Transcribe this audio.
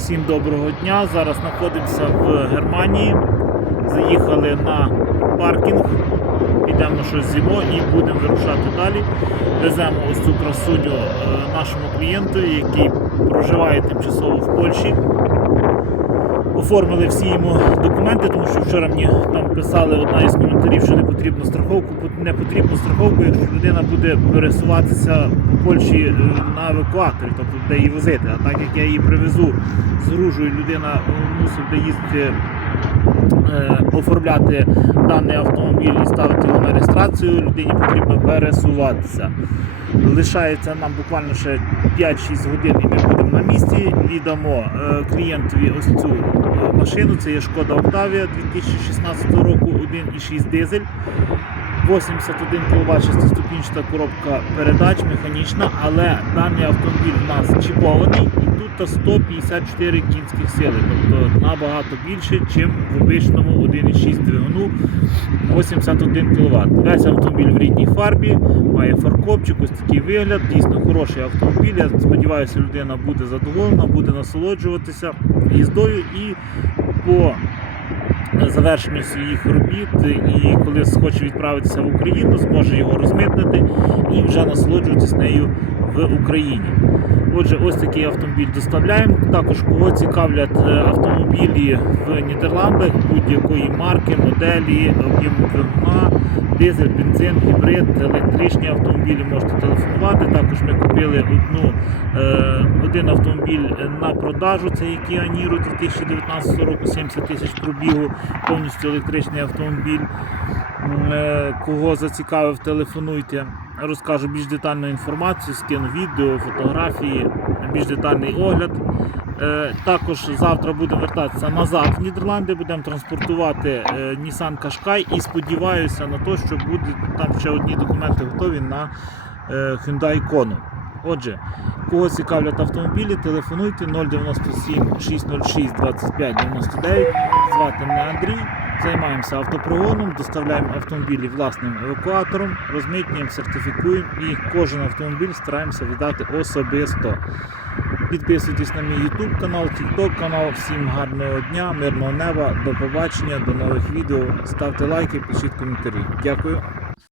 Всім доброго дня. Зараз знаходимося в Германії. Заїхали на паркінг, підемо щось з'їмо і будемо вирушати далі. Веземо ось цю красуню е, нашому клієнту, який проживає тимчасово в Польщі. Оформили всі йому документи, тому що вчора мені там писали одна із коментарів, що не потрібно страховку. Не потрібно страховку, якщо людина буде пересуватися по Польщі е, на евакуаторі, тобто де її возити. А так як я її привезу з гружою, людина е, мусить де їздити. е, Оформляти даний автомобіль і ставити його на реєстрацію, людині потрібно пересуватися. Лишається нам буквально ще 5-6 годин і ми будемо на місці. Віддамо клієнтові ось цю машину. Це є Шкода Октавія 2016 року, 1,6 дизель. 81 кВт шестиступінчата коробка передач механічна, але даний автомобіль в нас чіпований і тут 154 кінських сили, тобто набагато більше, ніж в обичному 1,6 двигуну 81 кВт. Весь автомобіль в рідній фарбі, має фаркопчик, ось такий вигляд, дійсно хороший автомобіль. Я сподіваюся, людина буде задоволена, буде насолоджуватися їздою і по завершенню своїх робіт і коли схоче відправитися в Україну, зможе його розмитнити і вже насолоджуватись нею в Україні. Отже, ось такий автомобіль доставляємо. Також кого цікавлять е, автомобілі в Нідерландах будь-якої марки, моделі, об'єму двигуна, дизель, бензин, гібрид, електричні автомобілі можете телефонувати. Також ми купили одну, е, один автомобіль на продажу. Це Kia Niro 2019 року, 70 тисяч пробігу, повністю електричний автомобіль. Е, Кого зацікавив, телефонуйте. Розкажу більш детальну інформацію, скину відео, фотографії, більш детальний огляд. Е, Також завтра будемо вертатися назад в Нідерланди, будемо транспортувати е, Nissan Qashqai і сподіваюся на те, що будуть там ще одні документи готові на е, Hyundai Kona. Отже, кого цікавлять автомобілі, телефонуйте 097 606 25 99. Звати мене Андрій. Займаємося автопригоном, доставляємо автомобілі власним евакуатором, розмитнюємо, сертифікуємо і кожен автомобіль стараємося віддати особисто. Підписуйтесь на мій YouTube канал, TikTok канал. Всім гарного дня, мирного неба, до побачення, до нових відео. Ставте лайки, пишіть коментарі. Дякую.